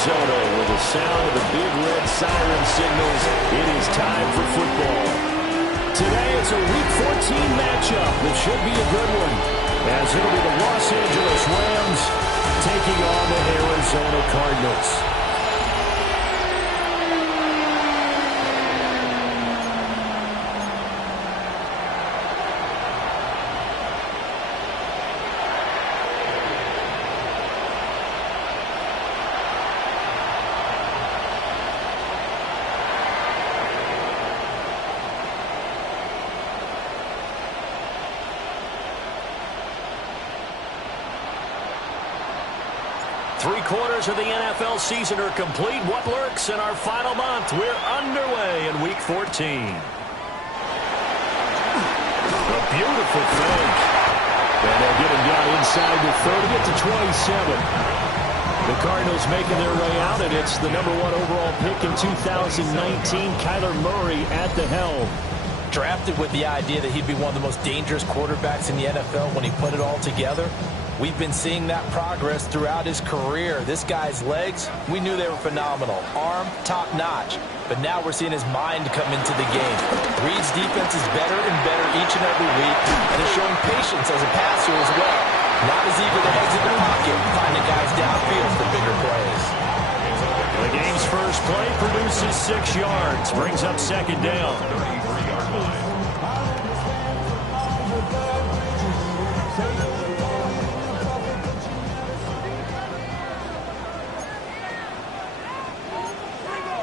Arizona, with the sound of the big red siren signals, it is time for football. Today it's a Week 14 matchup that should be a good one, as it'll be the Los Angeles Rams taking on the Arizona Cardinals. Three-quarters of the NFL season are complete. What lurks in our final month? We're underway in Week 14. A beautiful fake. And they'll get him down inside the 30 to 27. The Cardinals making their way out, and it's the number 1 overall pick in 2019, Kyler Murray at the helm. Drafted with the idea that he'd be one of the most dangerous quarterbacks in the NFL when he put it all together. We've been seeing that progress throughout his career. This guy's legs, we knew they were phenomenal. Arm, top-notch. But now we're seeing his mind come into the game. Reed's defense is better and better each and every week, and is showing patience as a passer as well. Not as eager to exit the pocket, finding guys downfield for bigger plays. The game's first play produces 6 yards, brings up second down.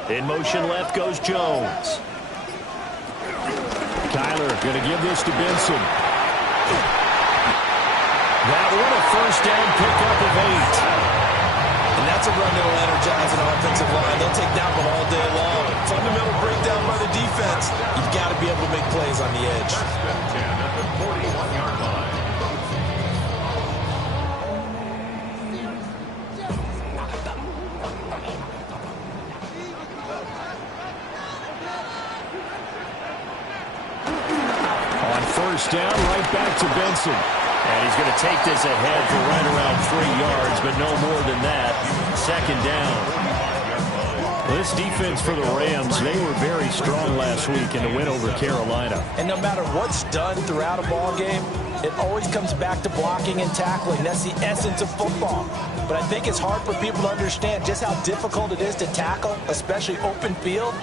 In motion left goes Jones. Kyler going to give this to Benson. That one a first down pickup of 8. And that's a run that'll energize an offensive line. They'll take that one all day long. Fundamental breakdown by the defense. You've got to be able to make plays on the edge. First down, right back to Benson. And he's going to take this ahead for right around 3 yards, but no more than that. Second down. This defense for the Rams, they were very strong last week in the win over Carolina. And no matter what's done throughout a ball game, it always comes back to blocking and tackling. That's the essence of football. But I think it's hard for people to understand just how difficult it is to tackle, especially open field.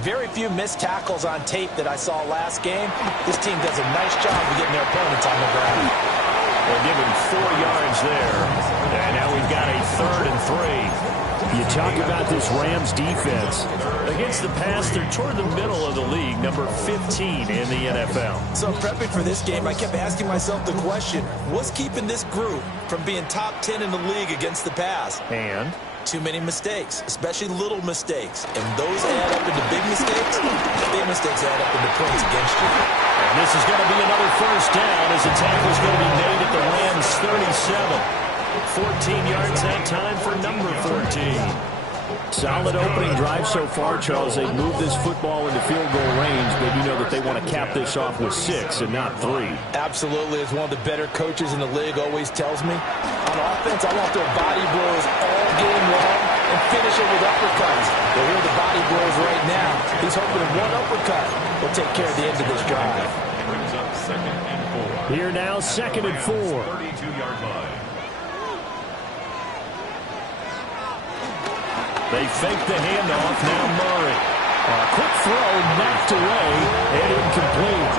Very few missed tackles on tape that I saw last game. This team does a nice job of getting their opponents on the ground. They'll give him 4 yards there. And now we've got a 3rd and 3. You talk about this Rams defense. Against the pass, they're toward the middle of the league, number 15 in the NFL. So prepping for this game, I kept asking myself the question, what's keeping this group from being top 10 in the league against the pass? And too many mistakes, especially little mistakes. And those add up into big mistakes. Big mistakes add up into points against you. And this is going to be another first down as the tackle is going to be made at the Rams' 37. 14 yards that time for number 14. Solid opening drive so far, Charles. They've moved this football into field goal range, but you know that they want to cap this off with 6 and not 3. Absolutely. As one of the better coaches in the league always tells me, on offense, I want their body blows all game long and finish it with uppercuts. They'll hear the body blows right now. He's hoping that one uppercut will take care of the end of this drive. Here now, 2nd and 4. 32-yard line. They fake the handoff. Now Murray. A quick throw knocked away and incomplete.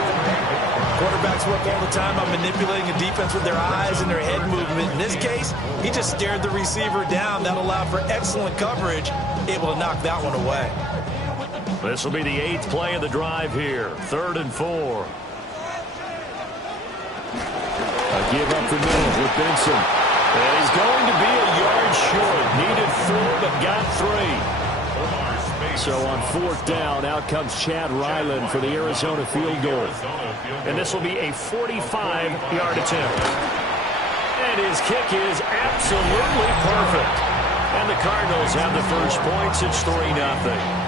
Quarterbacks work all the time on manipulating a defense with their eyes and their head movement. In this case, he just stared the receiver down. That allowed for excellent coverage, able to knock that one away. This will be the 8th play of the drive here. 3rd and 4. A give up the middle with Benson. And he's going to be a yard short. Needed 4, but got 3. So on 4th down, out comes Chad Ryland for the Arizona field goal. And this will be a 45-yard attempt. And his kick is absolutely perfect. And the Cardinals have the first points. It's 3-0.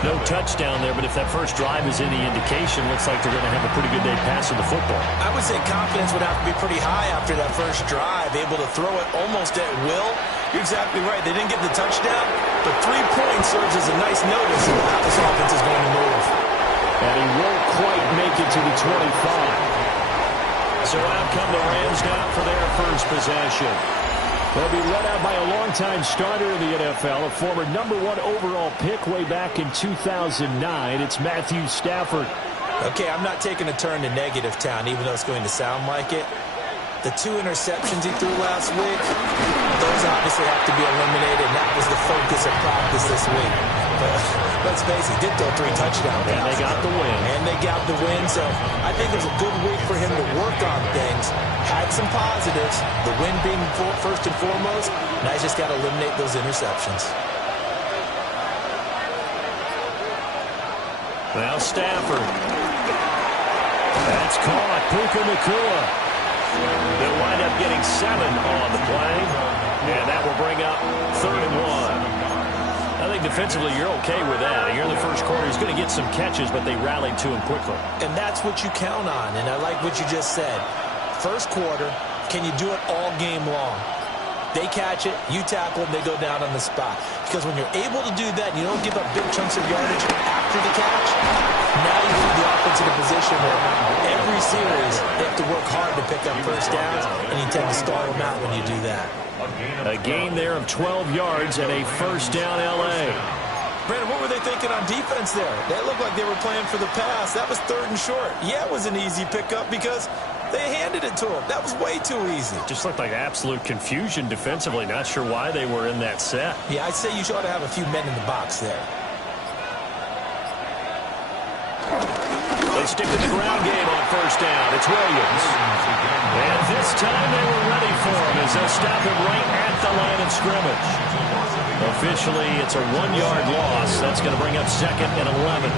No touchdown there, but if that first drive is any indication, looks like they're going to have a pretty good day passing the football. I would say confidence would have to be pretty high after that first drive, able to throw it almost at will. You're exactly right. They didn't get the touchdown, but 3 points serves as a nice notice of how this offense is going to move. And he won't quite make it to the 25. So out come the Rams now for their first possession. They'll be led out by a longtime starter in the NFL, a former #1 overall pick way back in 2009. It's Matthew Stafford. Okay, I'm not taking a turn to negative town, even though it's going to sound like it. The 2 interceptions he threw last week, those obviously have to be eliminated, and that was the focus of practice this week. But let's face it, he did throw 3 touchdowns. And they got the win. And they got the win, so I think it was a good week for him to work on things. Had some positives, the win being first and foremost. Now he's just got to eliminate those interceptions. Now Stafford. That's caught. Puka Nacua. They'll wind up getting 7 on the play, and that will bring up 3rd and 1. I think defensively you're okay with that. Here in the first quarter, he's going to get some catches, but they rallied to him quickly. And that's what you count on, and I like what you just said. First quarter, can you do it all game long? They catch it, you tackle, and they go down on the spot. Because when you're able to do that, and you don't give up big chunks of yardage after the catch, now you put the offense in a position where every series they have to work hard to pick up first downs, and you tend to stall them out when you do that. A gain there of 12 yards and a first down L.A. Brandon, what were they thinking on defense there? They looked like they were playing for the pass. That was 3rd and short. Yeah, it was an easy pickup because they handed it to him. That was way too easy. Just looked like absolute confusion defensively. Not sure why they were in that set. Yeah, I'd say you ought to have a few men in the box there. They stick to the ground game on first down. It's Williams. And this time they were ready for him as they'll stop him right at the line of scrimmage. Officially, it's a 1-yard loss. That's going to bring up 2nd and 11.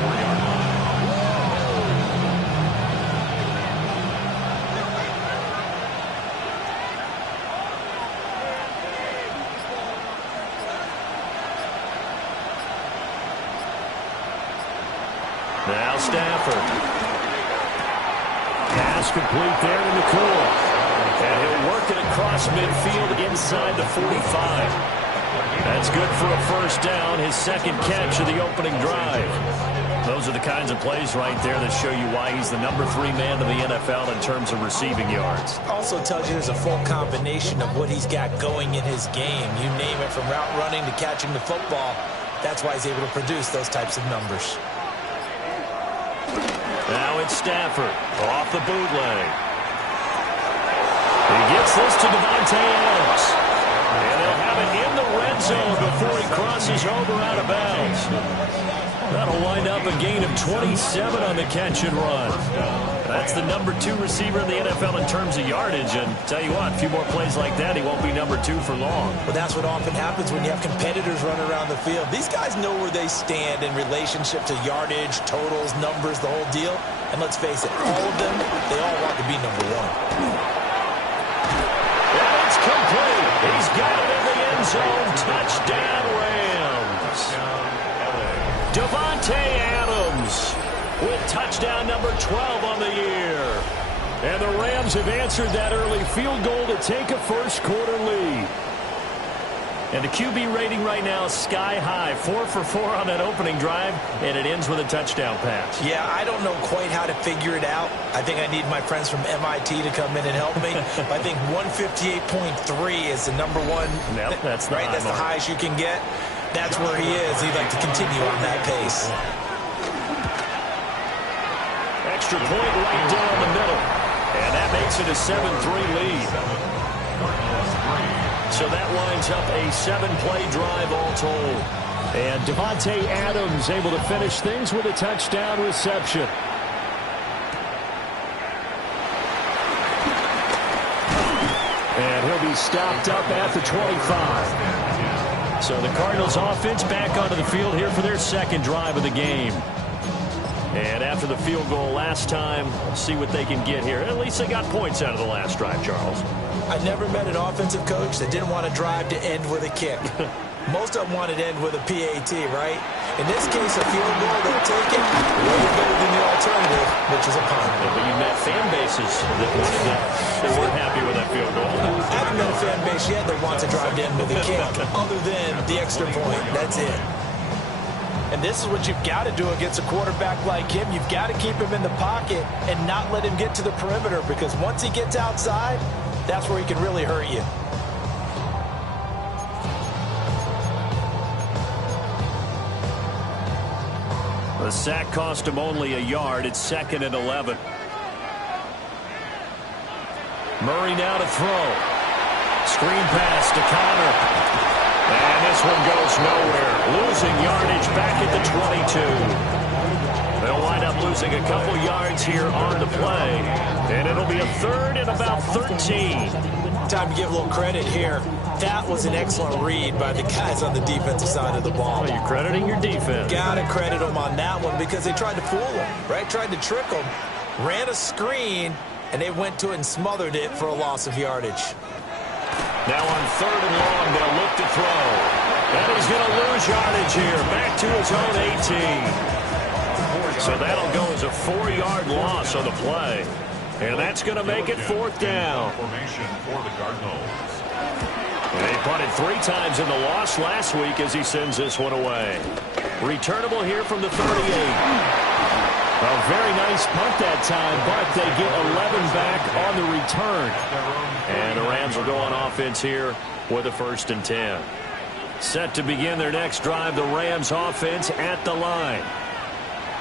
Now Stafford. Pass complete there to Nacua. And he'll work it across midfield inside the 45. That's good for a first down, his 2nd catch of the opening drive. Those are the kinds of plays right there that show you why he's the #3 man in the NFL in terms of receiving yards. Also tells you there's a full combination of what he's got going in his game. You name it, from route running to catching the football. That's why he's able to produce those types of numbers. Now it's Stafford off the bootleg. He gets this to Davante Adams. And they'll have it in the red zone before he crosses over out of bounds. That'll wind up a gain of 27 on the catch and run. That's the #2 receiver in the NFL in terms of yardage. And tell you what, a few more plays like that, he won't be #2 for long. Well, that's what often happens when you have competitors running around the field. These guys know where they stand in relationship to yardage, totals, numbers, the whole deal. And let's face it, all of them, they all want to be #1. Complete. He's got it in the end zone. Touchdown, Rams. Davante Adams with touchdown #12 on the year. And the Rams have answered that early field goal to take a first quarter lead. And the QB rating right now is sky high. 4 for 4 on that opening drive, and it ends with a touchdown pass. Yeah, I don't know quite how to figure it out. I think I need my friends from MIT to come in and help me. I think 158.3 is the #1. Nope, that's the right. That's the highest you can get. That's where he is. He'd like to continue on that pace. Extra point right down the middle. And that makes it a 7-3 lead. So that winds up a 7-play drive all told. And Davante Adams able to finish things with a touchdown reception. And he'll be stopped up at the 25. So the Cardinals offense back onto the field here for their 2nd drive of the game. And after the field goal last time, see what they can get here. At least they got points out of the last drive, Charles. I never met an offensive coach that didn't want to drive to end with a kick. Most of them wanted to end with a PAT, right? In this case, a field goal, they'll take it way better than the alternative, which is a punt. Yeah, but you met fan bases that weren't happy with that field goal. I haven't met a fan base yet that wants to drive to end with a kick, other than the extra point. That's it. And this is what you've got to do against a quarterback like him. You've got to keep him in the pocket and not let him get to the perimeter, because once he gets outside, that's where he can really hurt you. The sack cost him only a yard. It's 2nd and 11. Murray now to throw. Screen pass to Connor. And this one goes nowhere. Losing yardage back at the 22. They'll wind up losing a couple yards here on the play. And it'll be a 3rd and about 13. Time to give a little credit here. That was an excellent read by the guys on the defensive side of the ball. Oh, you're crediting your defense. Gotta credit them on that one, because they tried to fool them, right? Tried to trick them. Ran a screen, and they went to it and smothered it for a loss of yardage. Now on 3rd and long, they'll look to throw. And he's going to lose yardage here. Back to his own 18. So that'll go as a 4-yard loss on the play. And that's going to make it 4th down. And they punted 3 times in the loss last week as he sends this one away. Returnable here from the 38. A very nice punt that time, but they get 11 back on the return. And the Rams will go on offense here with a 1st and 10. Set to begin their next drive, the Rams offense at the line.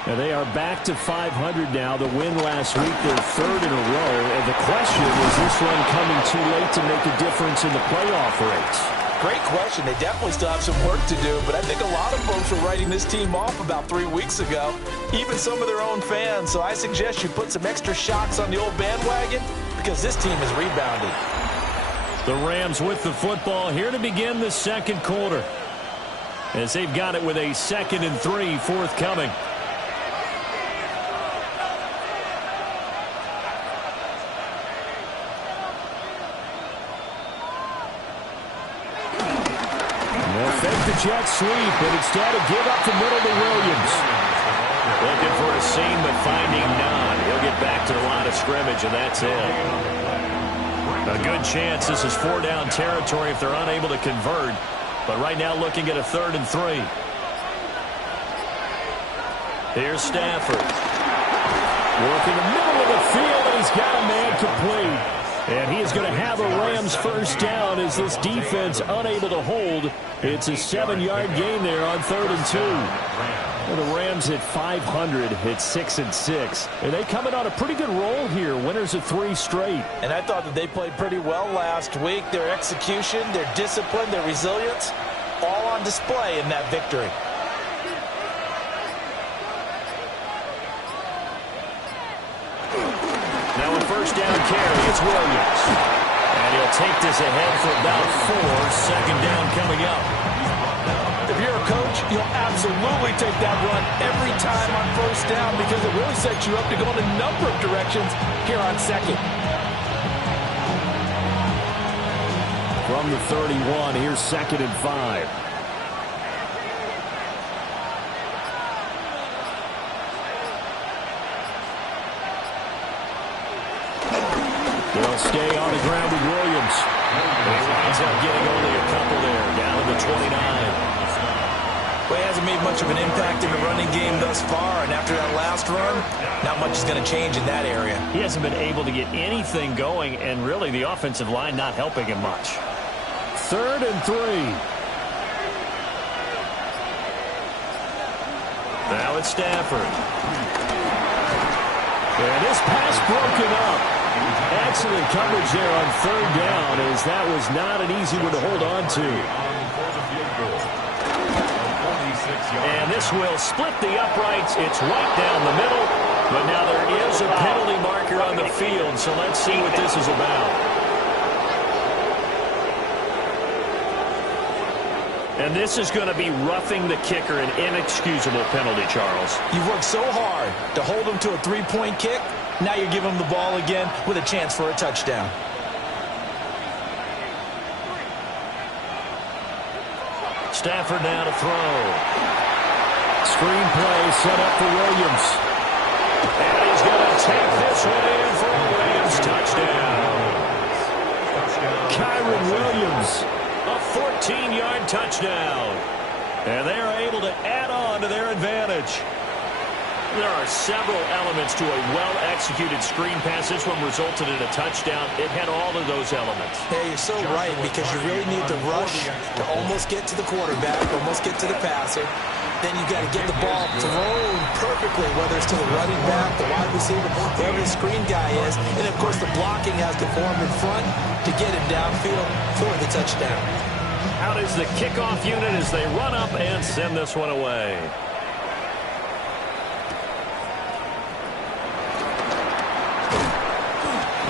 And they are back to 500 now. The win last week, their 3rd in a row. And the question, is this run coming too late to make a difference in the playoff race? Great question. They definitely still have some work to do, but I think a lot of folks were writing this team off about 3 weeks ago, even some of their own fans. So I suggest you put some extra shocks on the old bandwagon, because this team has rebounded. The Rams with the football here to begin the 2nd quarter, as they've got it with a 2nd and 3 forthcoming. Fake the jet sweep, and instead of give up the middle to Williams. Looking for a seam, but finding none. He'll get back to the line of scrimmage, and that's it. A good chance this is 4-down territory if they're unable to convert. But right now looking at a 3rd and 3. Here's Stafford. Working the middle of the field, and he's got a man complete. And he is going to have a Rams 1st down as this defense unable to hold. It's a 7-yard gain there on 3rd and 2. Well, the Rams at 500, it's 6 and 6. And they coming on a pretty good roll here. Winners of 3 straight. And I thought that they played pretty well last week. Their execution, their discipline, their resilience, all on display in that victory. Now a 1st down carry, it's Williams. And he'll take this ahead for about 4. 2nd down coming up. If you're a coach, you'll absolutely take that run every time on 1st down, because it really sets you up to go in a number of directions here on 2nd. From the 31, here's 2nd and 5. They'll stay on the ground with Williams. And he winds up getting only a couple there, down to the 29. Well, he hasn't made much of an impact in the running game thus far, and after that last run, not much is going to change in that area. He hasn't been able to get anything going, and really the offensive line not helping him much. 3rd and 3. Now it's Stafford. And this pass broken up. Excellent coverage there on 3rd down, as that was not an easy one to hold on to. And this will split the uprights. It's right down the middle. But now there is a penalty marker on the field, so let's see what this is about. And this is going to be roughing the kicker, an inexcusable penalty, Charles. You've worked so hard to hold him to a three-point kick. Now you're giving him the ball again with a chance for a touchdown. Stafford now to throw. Screen play set up for Williams. And he's going to take this one in for a Rams touchdown. Kyron Williams, a 14-yard touchdown. And they are able to add on to their advantage. There are several elements to a well-executed screen pass. This one resulted in a touchdown. It had all of those elements. Hey, you're so right, because you really need to rush to almost get to the quarterback, almost get to the passer. Then you got to get the ball thrown perfectly, whether it's to the running back, the wide receiver, whoever the screen guy is. And, of course, the blocking has to form in front to get him downfield for the touchdown. Out is the kickoff unit as they run up and send this one away.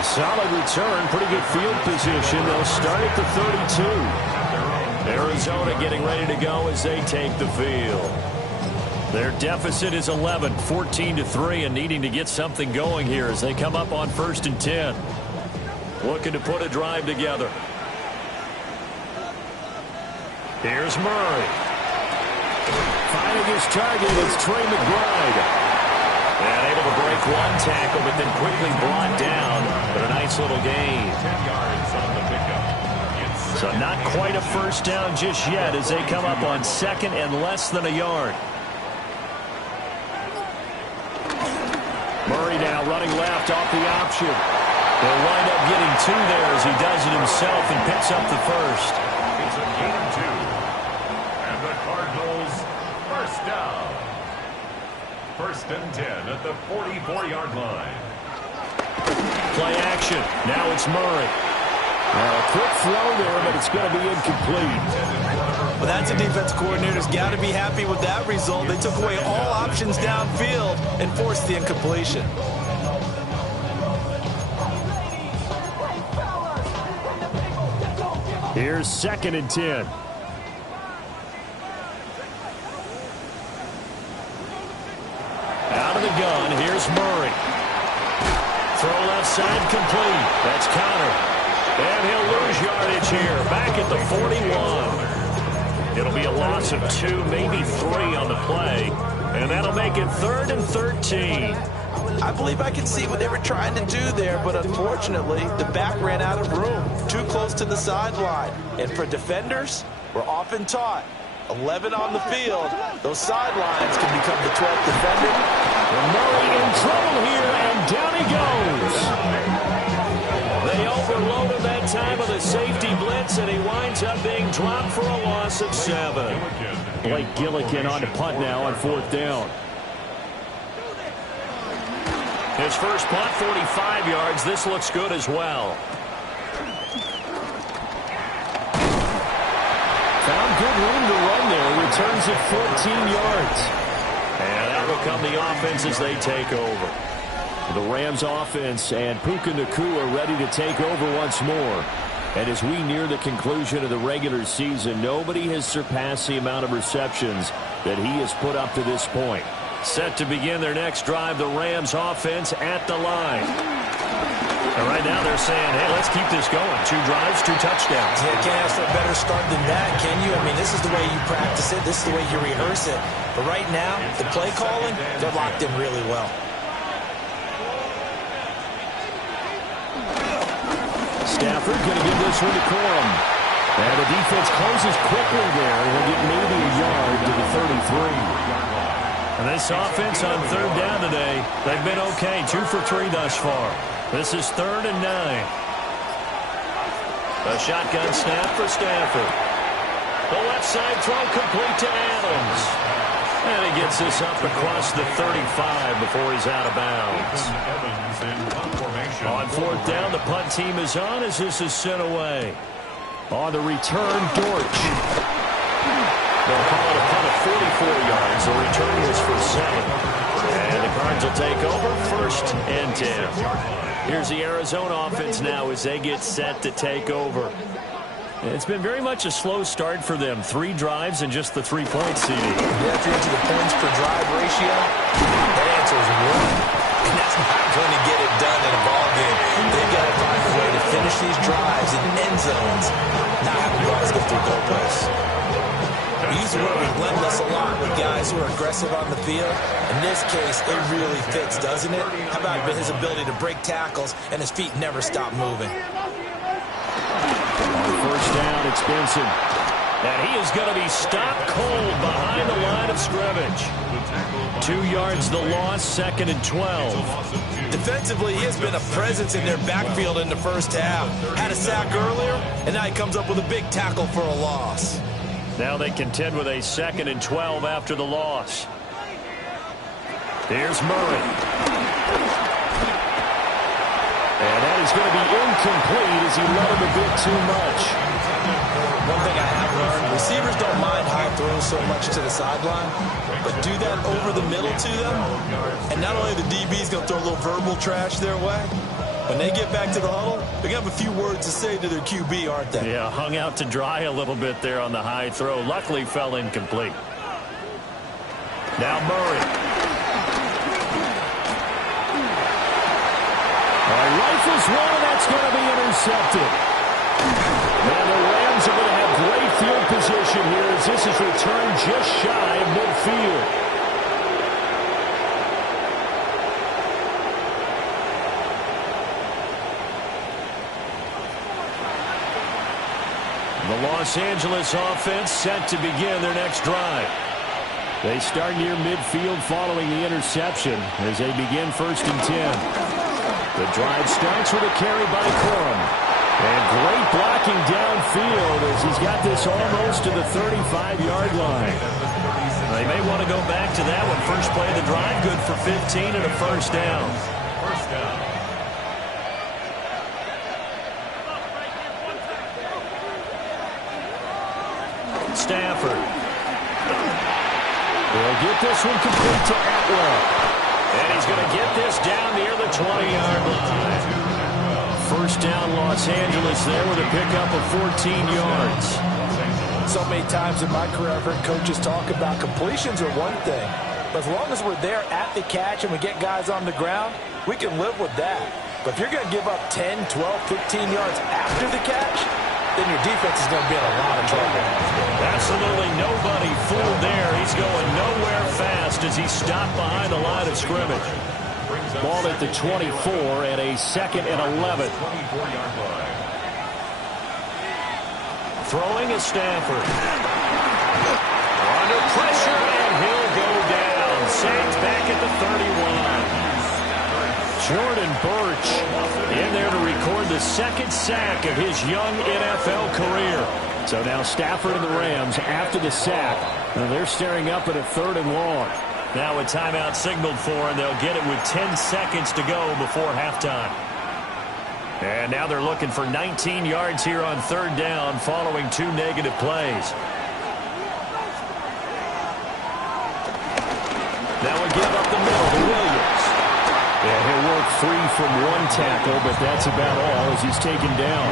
Solid return, pretty good field position. They'll start at the 32. Arizona getting ready to go as they take the field. Their deficit is 11, 14-3, and needing to get something going here as they come up on 1st and 10. Looking to put a drive together. Here's Murray. Finding his target, it's Trey McBride. And able to break one tackle, but then quickly brought down. But a nice little gain. 10 yards on the pickup. So not quite a first down just yet as they come up on 2nd and less than a yard. Murray now running left off the option. They'll wind up getting 2 there as he does it himself and picks up the first. It's a gain of 2. And the Cardinals first down. 1st and 10 at the 44-yard line. Play action. Now it's Murray. A quick throw there, but it's going to be incomplete. Well, that's a defense coordinator's got to be happy with that result. They took away all options downfield and forced the incompletion. Here's 2nd and 10. Out of the gun, here's Murray. Throw left side complete. That's Connor. And he'll lose yardage here. Back at the 41. It'll be a loss of 2, maybe 3 on the play. And that'll make it 3rd and 13. I believe I can see what they were trying to do there, but unfortunately, the back ran out of room. Too close to the sideline. And for defenders, we're often taught, 11 on the field, those sidelines can become the 12th defender. Murray in trouble here, and down he goes. They overload him that time with a safety blitz, and he winds up being dropped for a loss of 7. Blake Gillikin on to punt now on 4th down. His first punt, 45 yards. This looks good as well. Found good room to run there. Returns it 14 yards. And that will come the offense as they take over. The Rams offense and Puka Nacua ready to take over once more. And as we near the conclusion of the regular season, nobody has surpassed the amount of receptions that he has put up to this point. Set to begin their next drive, the Rams offense at the line. And right now they're saying, hey, let's keep this going. 2 drives, 2 touchdowns. Yeah, can't ask for a better start than that, can you? I mean, this is the way you practice it. This is the way you rehearse it. But right now, the play calling, they're locked in really well. Stafford going to give this one to Corum. And the defense closes quickly there. He'll get maybe a yard to the 33. And this offense on 3rd down today, they've been okay. 2 for 3 thus far. This is 3rd and 9. A shotgun snap for Stafford. The left side throw complete to Adams. And he gets this up across the 35 before he's out of bounds. On 4th down, the punt team is on as this is sent away. On the return, Dortch. They'll call it a punt of 44 yards. The return was for 7. And the Cards will take over 1st and 10. Here's the Arizona offense now as they get set to take over. It's been very much a slow start for them. 3 drives and just the 3-point CD. Yeah, if you're into the points per drive ratio, that answer is 1. And that's not going to get it done in a ball game. They've got to find a way to finish these drives in end zones, not have the balls go through goalposts. We use the word relentless a lot with guys who are aggressive on the field. In this case, it really fits, doesn't it? How about his ability to break tackles and his feet never stop moving? On first down, it's Benson. And he is going to be stopped cold behind the line of scrimmage. 2 yards the loss, 2nd and 12. Defensively, he has been a presence in their backfield in the first half. Had a sack earlier, and now he comes up with a big tackle for a loss. Now they contend with a 2nd and 12 after the loss. Here's Murray. And that is going to be incomplete as he let him a bit too much. One thing I have learned, receivers don't mind high throws so much to the sideline, but do that over the middle to them, and not only the DB's going to throw a little verbal trash their way, when they get back to the huddle, they're going to have a few words to say to their QB, aren't they? Yeah, hung out to dry a little bit there on the high throw. Luckily fell incomplete. Now Murray. All right, rifles one, and that's going to be intercepted. And the Rams are going to have great field position here as this is returned just shy of midfield. The Los Angeles offense set to begin their next drive. They start near midfield following the interception as they begin 1st and 10. The drive starts with a carry by Corum. And great blocking downfield as he's got this almost to the 35-yard line. They may want to go back to that one. First play of the drive, good for 15 and a first down. Stafford. They'll get this one complete to Atwell. And he's going to get this down near the 20-yard line. First down, Los Angeles there with a pickup of 14 yards. So many times in my career, I've heard coaches talk about completions are one thing. But as long as we're there at the catch and we get guys on the ground, we can live with that. But if you're going to give up 10, 12, 15 yards after the catch, then your defense is going to be in a lot of trouble. Absolutely nobody fooled there. He's going nowhere fast as he's stopped behind the line of scrimmage. Ball at the 24 and a 2nd and 11. Throwing is Stafford. Under pressure, and he'll go down. Saints back at the 31. Jordan Birch in there to record the 2nd sack of his young NFL career. So now Stafford and the Rams, after the sack, they're staring up at a 3rd and long. Now a timeout signaled for, and they'll get it with 10 seconds to go before halftime. And now they're looking for 19 yards here on 3rd down following 2 negative plays. Now we give up the middle to Williams. Yeah, he'll work free from 1 tackle, but that's about all as he's taken down.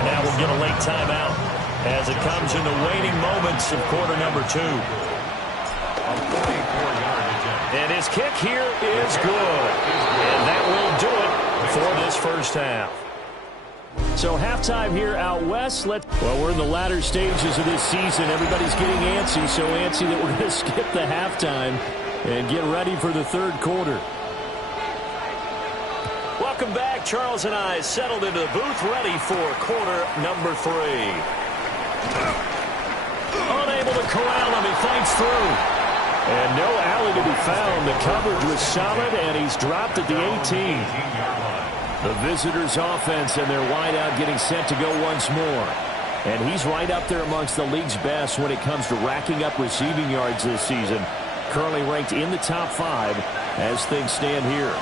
And now we'll get a late timeout as it comes in the waning moments of quarter number 2. And his kick here is good. And that will do it for this first half. So halftime here out west. Well, we're in the latter stages of this season. Everybody's getting antsy, so antsy that we're going to skip the halftime and get ready for the 3rd quarter. Welcome back. Charles and I settled into the booth ready for quarter number 3. Unable to corral him. He fights through. And no alley to be found. The coverage was solid, and he's dropped at the 18. The visitors' offense and their wideout getting set to go once more. And he's right up there amongst the league's best when it comes to racking up receiving yards this season. Currently ranked in the top 5 as things stand here.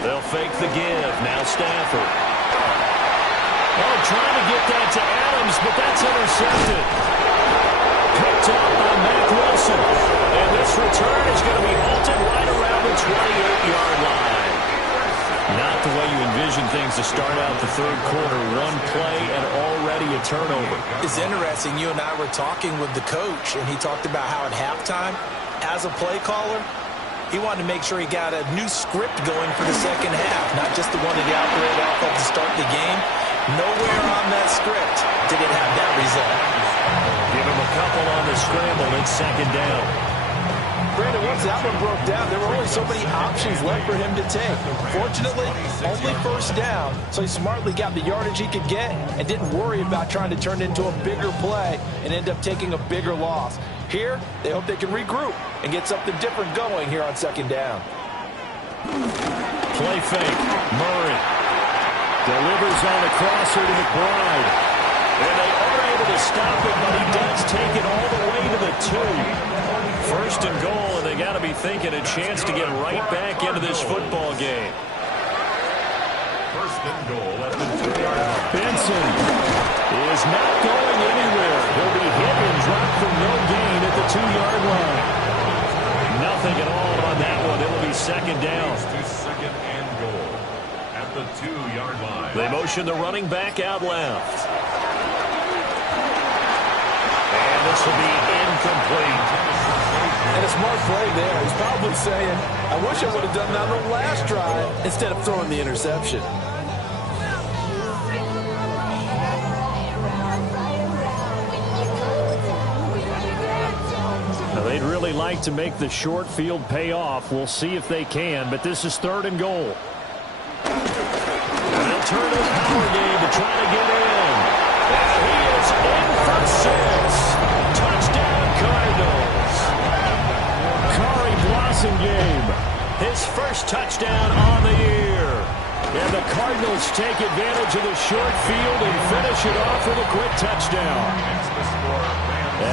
They'll fake the give. Now Stafford. Oh, trying to get that to Adams, but that's intercepted. Picked up by Matt Wilson. And this return is going to be halted right around the 28-yard line. Not the way you envision things to start out the third quarter. One play and already a turnover. It's interesting. You and I were talking with the coach, and he talked about how at halftime, as a play caller, he wanted to make sure he got a new script going for the second half, not just the one that he operated off of to start the game. Nowhere on that script did it have that result. Give him a couple on the scramble. It's second down. Brandon, once that one broke down, there were only so many options left for him to take. Fortunately, only first down, so he smartly got the yardage he could get and didn't worry about trying to turn it into a bigger play and end up taking a bigger loss. Here, they hope they can regroup and get something different going here on second down. Play fake. Murray delivers on the crosser to McBride. And they are able to stop it, but he does take it all the way to the 2. First and goal, and they got to be thinking a chance to get right back into this football game. First and goal at the 2-yard line. Benson is not going anywhere. He'll be hit and dropped for no gain at the 2-yard line. Nothing at all on that one. It'll be second down. To second and goal at the 2-yard line. They motion the running back out left. And this will be incomplete. And a smart play there. He's probably saying, I wish I would have done that on the last drive instead of throwing the interception. Now, they'd really like to make the short field pay off. We'll see if they can, but this is third and goal. And they'll turn to the power game to try to get in. And he is in for 6. Touchdown, Cardinals. Game. His first touchdown on the year. And the Cardinals take advantage of the short field and finish it off with a quick touchdown.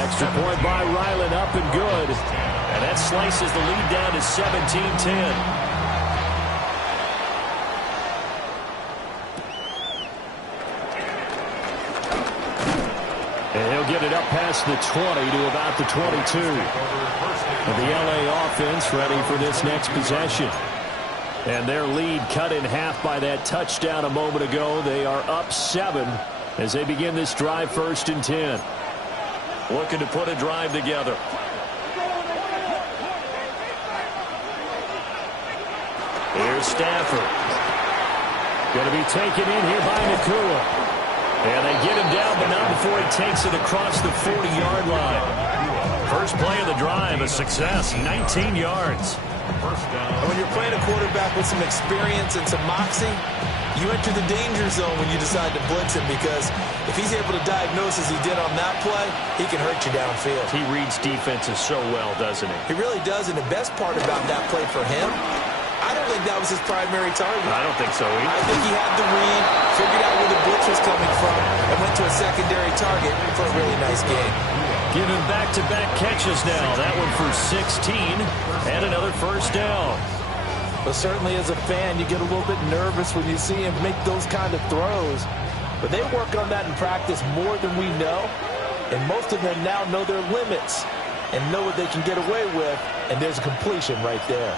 Extra point by Ryland, up and good. And that slices the lead down to 17-10. And he'll get it up past the 20 to about the 22. And the LA offense ready for this next possession. And their lead cut in half by that touchdown a moment ago. They are up 7 as they begin this drive, first and 10. Looking to put a drive together. Here's Stafford. Going to be taken in here by Nakua. And they get him down, but not before he takes it across the 40-yard line. First play of the drive, a success, 19 yards. And when you're playing a quarterback with some experience and some moxie, you enter the danger zone when you decide to blitz him, because if he's able to diagnose as he did on that play, he can hurt you downfield. He reads defenses so well, doesn't he? He really does, and the best part about that play for him, I don't think that was his primary target. I don't think so either. I think he had the read, figured out where the blitz was coming from, and went to a secondary target for a really nice game. Giving back-to-back catches now. That one for 16 and another first down. But certainly as a fan, you get a little bit nervous when you see him make those kind of throws. But they work on that in practice more than we know. And most of them now know their limits and know what they can get away with. And there's a completion right there.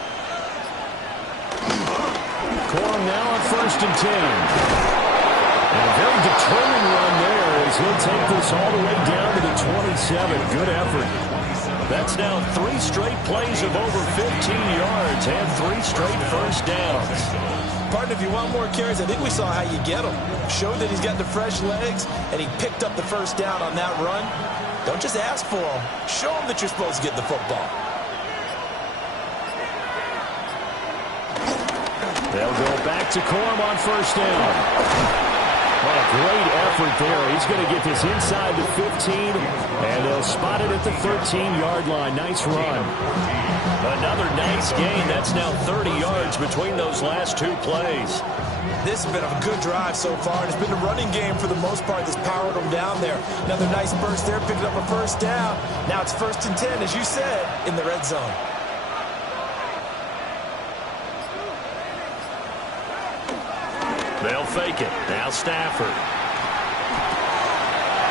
Corum now on first and 10. And a very determined run there as he'll take this all the way down to the 27. Good effort. That's now 3 straight plays of over 15 yards and 3 straight first downs. Partner, if you want more carries, I think we saw how you get them. Showed that he's got the fresh legs, and he picked up the first down on that run. Don't just ask for them. Show them that you're supposed to get the football. They'll go back to Corum on first down. What a great effort there. He's going to get this inside the 15, and they'll spot it at the 13-yard line. Nice run. Another nice gain. That's now 30 yards between those last 2 plays. This has been a good drive so far. It's been a running game for the most part that's powered them down there. Another nice burst there, picking up a first down. Now it's first and 10, as you said, in the red zone. They'll fake it. Now Stafford.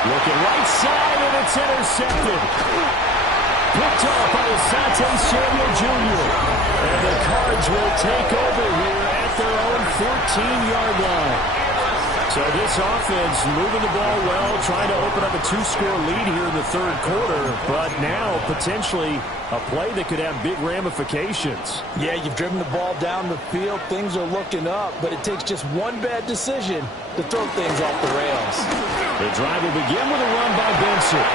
Looking right side, and it's intercepted. Picked off by Asante Samuel Jr. And the Cards will take over here at their own 14-yard line. So this offense moving the ball well, trying to open up a 2-score lead here in the third quarter, but now potentially a play that could have big ramifications. Yeah, you've driven the ball down the field. Things are looking up, but it takes just one bad decision to throw things off the rails. The drive will begin with a run by Benson.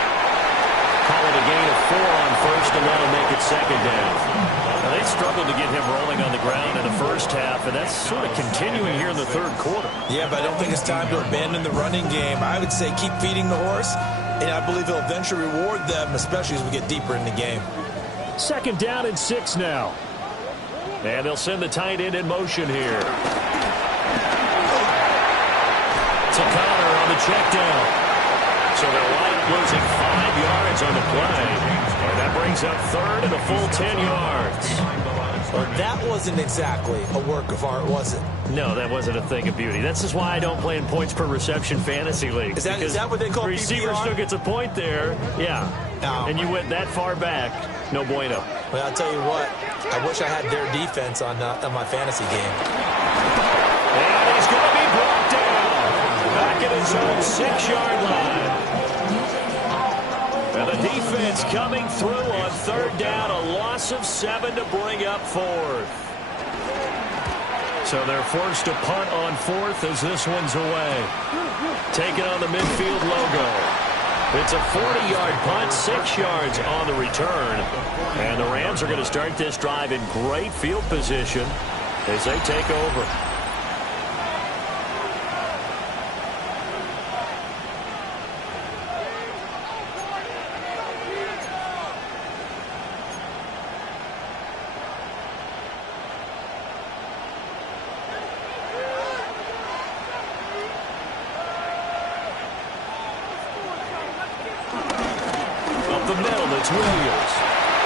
Call it a gain of 4 on first, and that'll make it second down. Now, they struggled to get him rolling on the ground in the first half, and that's sort of continuing here in the third quarter. Yeah, but I don't think it's time to abandon the running game. I would say keep feeding the horse, and I believe he'll eventually reward them, especially as we get deeper in the game. Second down and 6 now. And they'll send the tight end in motion here. To Connor on the check down. So they're right losing 5 yards on the play. And that brings up third and a full 10 yards. Well, that wasn't exactly a work of art, was it? No, that wasn't a thing of beauty. That's just why I don't play in points per reception fantasy league. Is that what they call receiver PPR? still gets a point there. Yeah. No. And you went that far back. No bueno. Well, I'll tell you what. I wish I had their defense on my fantasy game. And he's going to be brought down. Back at his own 6-yard line. And the defense coming through on third down. A loss of 7 to bring up fourth. So they're forced to punt on fourth as this one's away. Taking on the midfield logo. It's a 40-yard punt, 6 yards on the return. And the Rams are going to start this drive in great field position as they take over. Williams.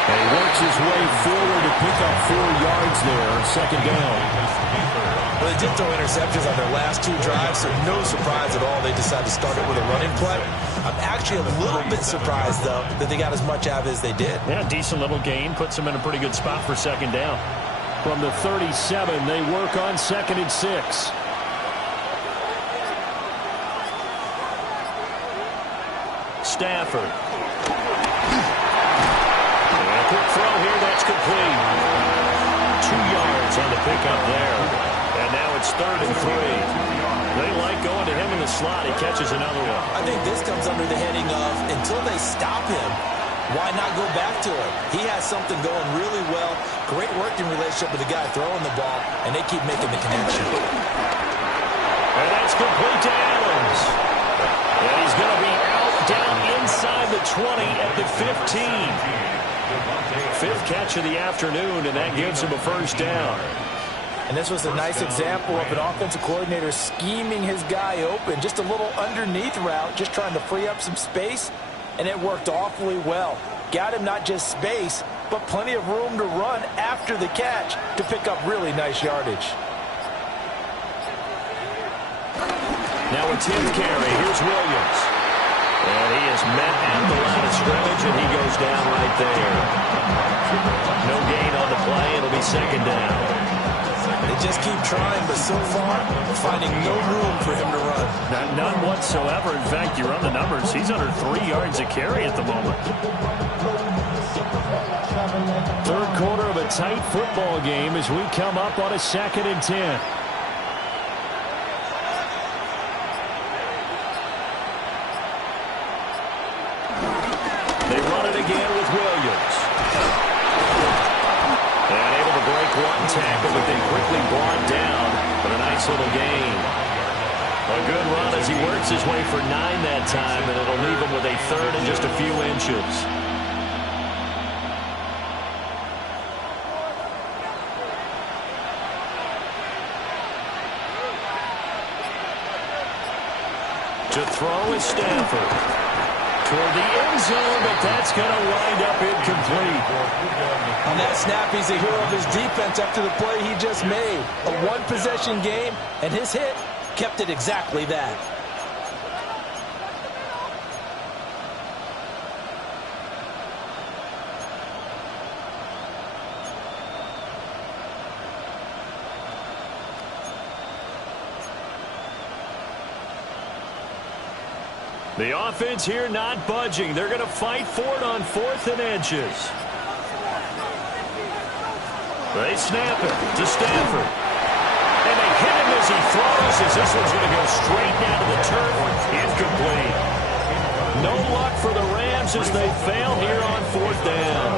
And he works his way forward to pick up 4 yards there, second down. Well, they did throw interceptions on their last 2 drives, so no surprise at all they decided to start it with a running play. I'm actually a little bit surprised, though, that they got as much out of it as they did. Yeah, decent little gain. Puts them in a pretty good spot for second down. From the 37, they work on second and 6. Stafford. Quick throw here, that's complete. 2 yards on the pickup there. And now it's third and 3. They like going to him in the slot. He catches another one. I think this comes under the heading of, until they stop him, why not go back to him? He has something going really well. Great working relationship with the guy throwing the ball, and they keep making the connection. And that's complete to Adams. And he's going to be out down inside the 20 at the 15. 5th catch of the afternoon, and that gives him a first down. And this was a nice example of an offensive coordinator scheming his guy open. Just a little underneath route, just trying to free up some space, and it worked awfully well. Got him not just space, but plenty of room to run after the catch to pick up really nice yardage. Now a 10th carry. Here's Williams. And he is met at the line of scrimmage, and he goes down right there. No gain on the play. It'll be second down. They just keep trying, but so far, finding no room for him to run. None whatsoever. In fact, you run the numbers. He's under 3 yards a carry at the moment. Third quarter of a tight football game as we come up on a second and 10. They run it again with Williams. And able to break one tackle, but then quickly brought down. But a nice little gain. A good run as he works his way for 9 that time, and it'll leave him with a third and just a few inches. To throw is Stafford. Toward the end zone, but that's going to wind up incomplete. On that snap, he's a hero of his defense after the play he just made. A one-possession game, and his hit kept it exactly that. The offense here not budging. They're going to fight for it on 4th and inches. They snap it to Stafford. And they hit him as he throws, as this one's going to go straight down to the turf. Incomplete. No luck for the Rams as they fail here on 4th down.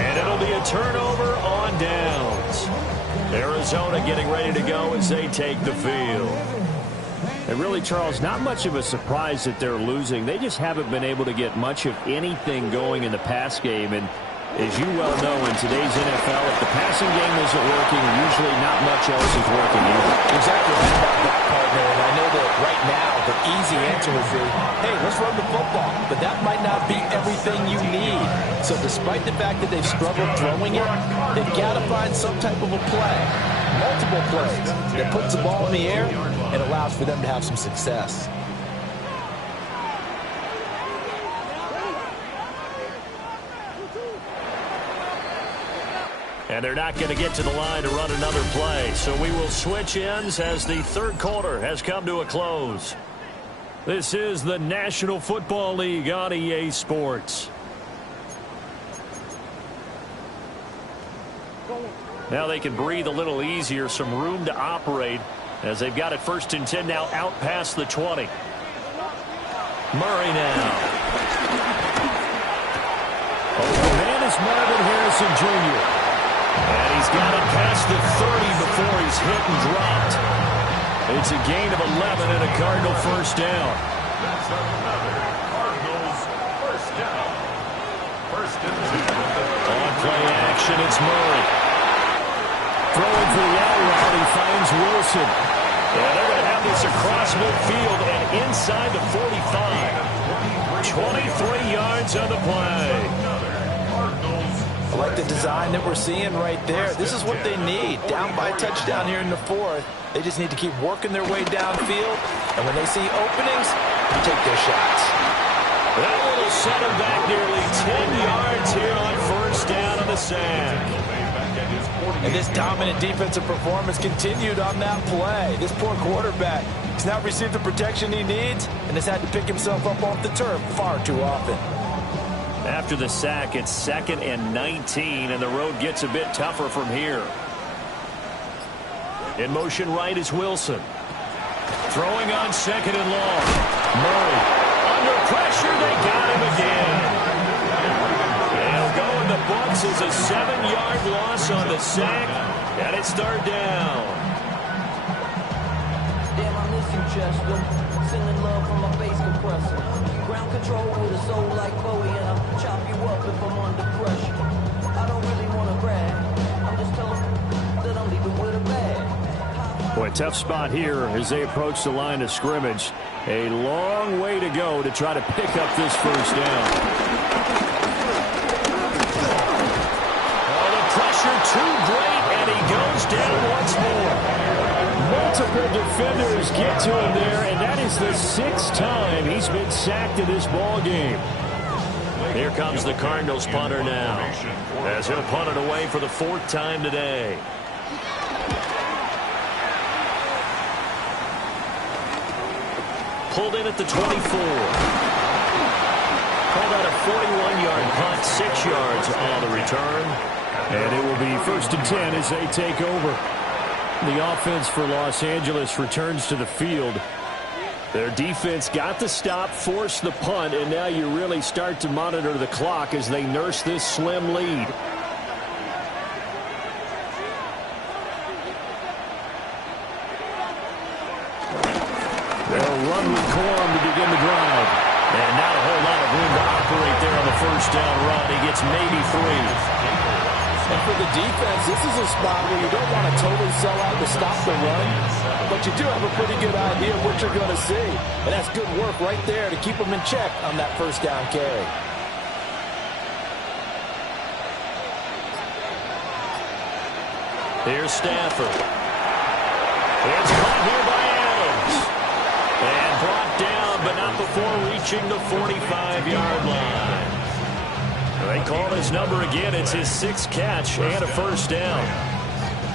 And it'll be a turnover on downs. Arizona getting ready to go as they take the field. And really, Charles, not much of a surprise that they're losing. They just haven't been able to get much of anything going in the pass game. And as you well know, in today's NFL, if the passing game isn't working, usually not much else is working either. Exactly right about that, partner. And I know that right now the easy answer would be, hey, let's run the football. But that might not be everything you need. So despite the fact that they've struggled throwing it, they've got to find some type of a play, multiple plays, that puts the ball in the air and allows for them to have some success. And they're not going to get to the line to run another play. So we will switch ends as the third quarter has come to a close. This is the National Football League on EA Sports. Now they can breathe a little easier, some room to operate as they've got it 1st and 10 now out past the 20. Murray now. Oh, the man is Marvin Harrison Jr. And he's got it past the 30 before he's hit and dropped. It's a gain of 11 and a Cardinal first down. That's another Cardinals first down. 1st and 2. On play action, it's Murray. Throwing for the out route, he finds Wilson. And they're going to have this across midfield and inside the 45. 23 yards on the play. I like the design that we're seeing right there. This is what they need. Down by a touchdown here in the 4th. They just need to keep working their way downfield. And when they see openings, take their shots. That will set them back nearly 10 yards here on 1st down on the sack. And this dominant defensive performance continued on that play. This poor quarterback has not received the protection he needs and has had to pick himself up off the turf far too often. After the sack, it's 2nd and 19, and the road gets a bit tougher from here. In motion right is Wilson. Throwing on 2nd and long. Murray. Under pressure, they got him again. They'll go in the books as a 7-yard loss on the sack, and it's 3rd down. Damn, I miss you, Chester. Sending love from my bass compressor. Ground control with a soul like Bowie, and I'll chop you up if I'm under pressure. I don't really want to brag. I'm just telling that I'm leaving with a bag. Boy, tough spot here as they approach the line of scrimmage. A long way to go to try to pick up this 1st down. Oh, the pressure too great, and he goes down once more. Multiple defenders get to him there, and that is the 6th time he's been sacked in this ball game. Here comes the Cardinals punter now, as he'll punt it away for the 4th time today. Pulled in at the 24. Called out a 41-yard punt, 6 yards on the return. And it will be 1st and 10 as they take over. The offense for Los Angeles returns to the field. Their defense got the stop, forced the punt, and now you really start to monitor the clock as they nurse this slim lead. They'll run with Corum to begin the drive. And not a whole lot of room to operate there on the 1st down run. He gets maybe 3. And for the defense, this is a spot where you don't want to totally sell out to stop the run, but you do have a pretty good idea of what you're going to see. And that's good work right there to keep them in check on that 1st down carry. Here's Stafford. It's caught here by Adams. And brought down, but not before reaching the 45-yard line. They call his number again. It's his 6th catch and a 1st down.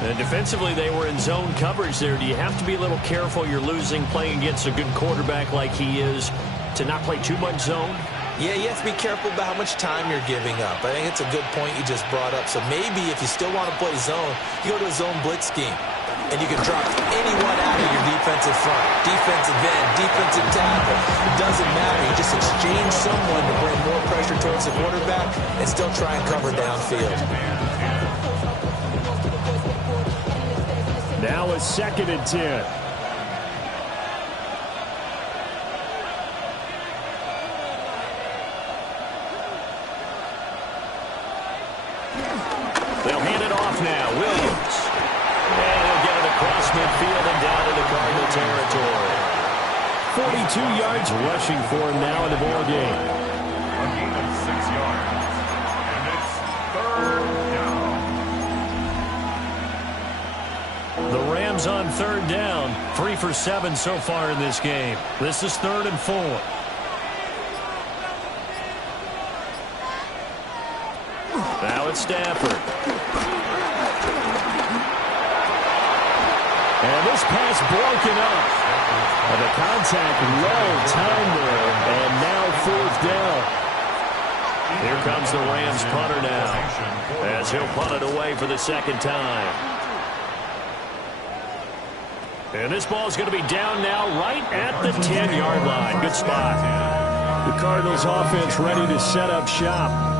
And defensively, they were in zone coverage there. Do you have to be a little careful? You're losing playing against a good quarterback like he is. to not play too much zone? Yeah, you have to be careful about how much time you're giving up. I think it's a good point you just brought up. So maybe if you still want to play zone, you go to a zone blitz scheme. And you can drop anyone out of your defensive front. Defensive end, defensive tackle. It doesn't matter. You just exchange someone to bring more pressure towards the quarterback and still try and cover downfield. Now a 2nd and 10. They'll hand it off now. Williams. And he'll get it across midfield and down into Cardinal territory. 42 yards rushing for him now in the ball game. A gain of 6 yards. And it's 3rd down. The Rams on 3rd down. 3 for 7 so far in this game. This is 3rd and 4. Now it's Stafford. And this pass broken up. And the contact well timed there. And now 4th down. Here comes the Rams punter now, as he'll punt it away for the 2nd time. And this ball's going to be down now right at the 10-yard line. Good spot. The Cardinals offense ready to set up shop.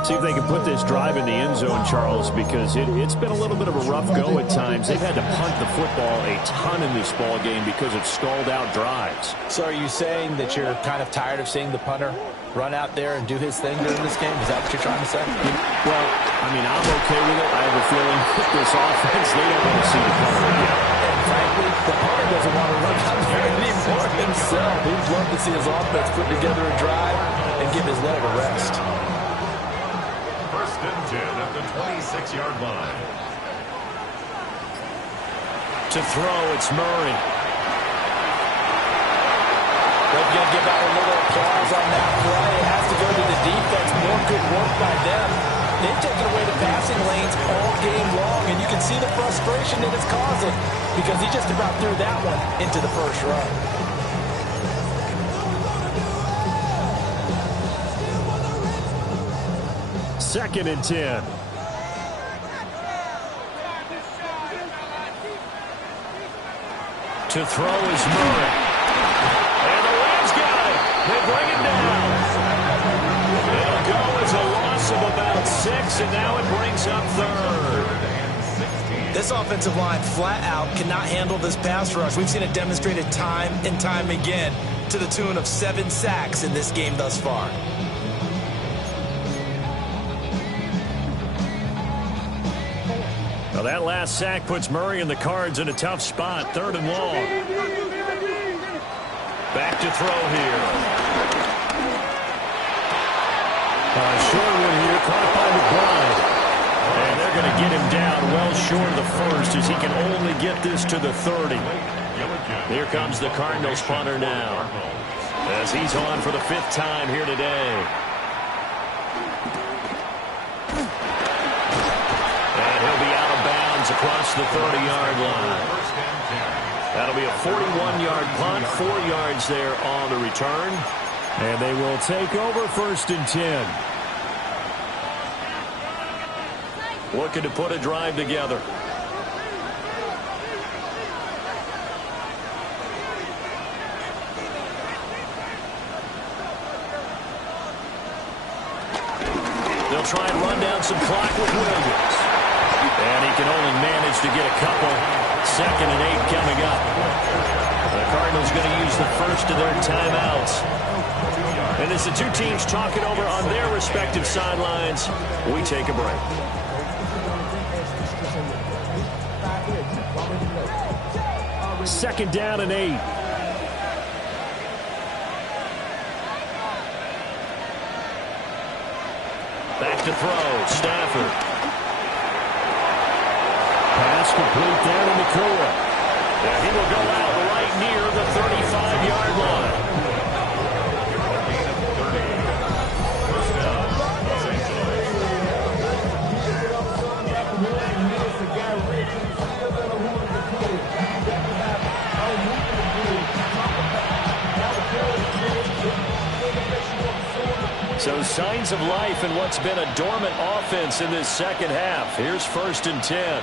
See if they can put this drive in the end zone, Charles, because it's been a little bit of a rough go at times. They've had to punt the football a ton in this ball game because of stalled-out drives. So are you saying that you're kind of tired of seeing the punter run out there and do his thing during this game? Is that what you're trying to say? Well, I mean, I'm okay with it. I have a feeling with this offense, they don't want to see the punter again. And frankly, the punter doesn't want to run out there anymore himself. He'd love to see his offense put together a drive and give his leg a rest. 1st and 10 at the 26-yard line. To throw, it's Murray. They're going to give out a little applause on that play. It has to go to the defense. More good work by them. They've taken away the passing lanes all game long, and you can see the frustration that it's causing because he just about threw that one into the first run. 2nd and 10. To throw is Murray. And the Rams got it. They bring it down. It'll go as a loss of about 6, and now it brings up 3rd. This offensive line flat out cannot handle this pass rush. We've seen it demonstrated time and time again to the tune of 7 sacks in this game thus far. Well, that last sack puts Murray and the Cards in a tough spot. 3rd and long. Back to throw here. Short one here, caught by McBride. And they're going to get him down well short of the first as he can only get this to the 30. Here comes the Cardinals punter now, as he's on for the 5th time here today. And he'll be out of bounds across the 30-yard line. That'll be a 41-yard punt, 4 yards there on the return. And they will take over 1st and 10. Looking to put a drive together. They'll try and run down some clock with Williams. And he can only manage to get a couple. 2nd and 8 coming up. The Cardinals going to use the first of their timeouts. And as the two teams talk it over on their respective sidelines, we take a break. Second down and 8. Back to throw, Stafford. Pass complete down in the core. And he will go out right near the 35-yard line. So signs of life in what's been a dormant offense in this second half. Here's 1st and 10.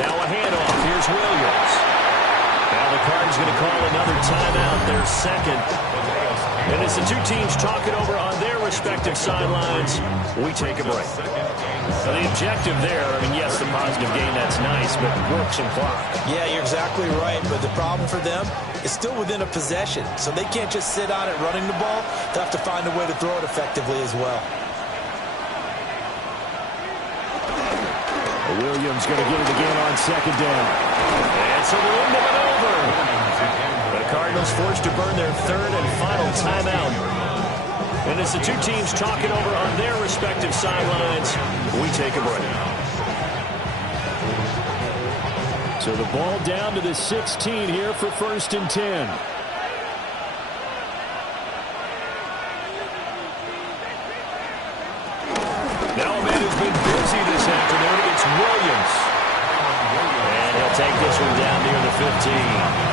Now a handoff. Here's Williams. Now the Cards going to call another timeout, their second. And as the two teams talk it over on their respective sidelines, we take a break. So the objective there, I mean, yes, the positive gain, that's nice, but works and clock. Yeah, you're exactly right, but the problem for them is still within a possession, so they can't just sit on it running the ball. They have to find a way to throw it effectively as well. Williams going to get it again on 2nd down. And so we're into it over. The Cardinals forced to burn their 3rd and final timeout. And as the two teams talk it over on their respective sidelines, we take a break. So the ball down to the 16 here for 1st and 10. Now a man who's been busy this afternoon, it's Williams. And he'll take this one down near the 15.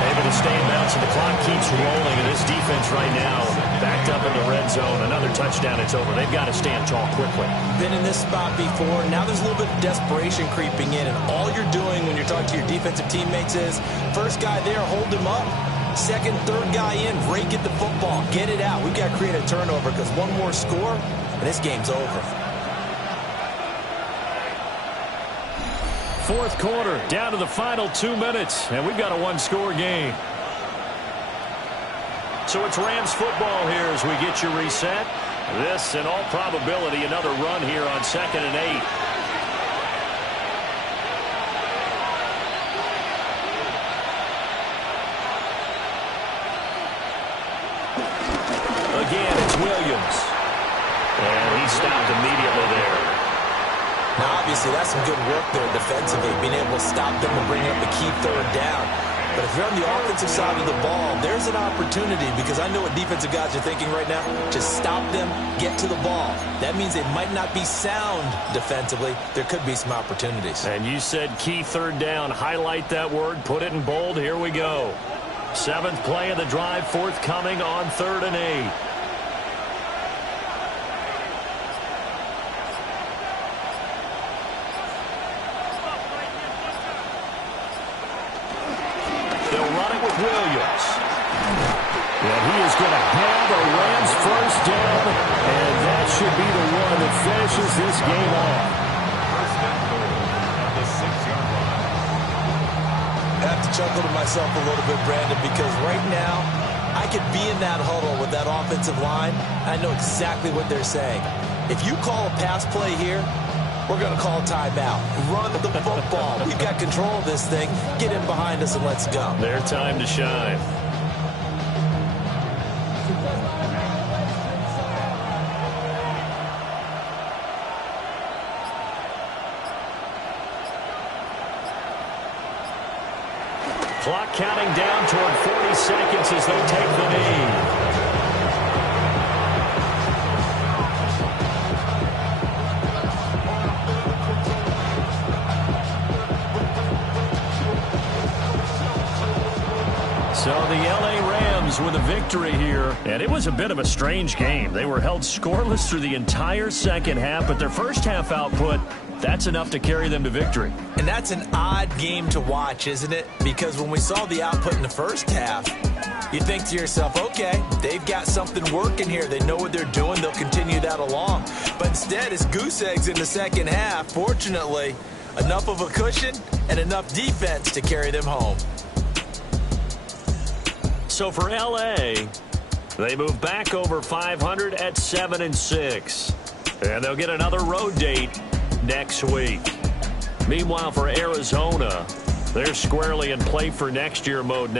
Able to stay in bounds, and the clock keeps rolling. And this defense right now backed up in the red zone. Another touchdown, it's over. They've got to stand tall quickly. Been in this spot before. Now there's a little bit of desperation creeping in. And all you're doing when you're talking to your defensive teammates is, first guy there, hold him up. Second, third guy in, rake at the football. Get it out. We've got to create a turnover because one more score, and this game's over. 4th quarter, down to the final 2 minutes, and we've got a one-score game. So it's Rams football here as we get you reset. This, in all probability, another run here on 2nd and 8. Again, it's Williams. And he stopped immediately there. Now, obviously, that's some good work there defensively, being able to stop them and bring up a key 3rd down. But if you're on the offensive side of the ball, there's an opportunity, because I know what defensive guys are thinking right now. Just stop them, get to the ball. That means they might not be sound defensively. There could be some opportunities. And you said key 3rd down. Highlight that word, put it in bold. Here we go. 7th play of the drive, forthcoming on 3rd and 8. Williams. And he is going to have a Rams 1st down, and that should be the one that finishes this game off. 1st and goal at the 6-yard line. I have to chuckle to myself a little bit, Brandon, because right now I could be in that huddle with that offensive line. I know exactly what they're saying. If you call a pass play here, we're going to call timeout. Run the football. We've got control of this thing. Get in behind us and let's go. Their time to shine. Clock counting down toward 40 seconds as they take the knee. So the L.A. Rams with a victory here, and it was a bit of a strange game. They were held scoreless through the entire second half, but their first half output, that's enough to carry them to victory. And that's an odd game to watch, isn't it? Because when we saw the output in the first half, you think to yourself, okay, they've got something working here. They know what they're doing. They'll continue that along. But instead, it's goose eggs in the second half. Fortunately, enough of a cushion and enough defense to carry them home. So for L.A., they move back over 500 at 7-6. And they'll get another road date next week. Meanwhile, for Arizona, they're squarely in play for next year mode now.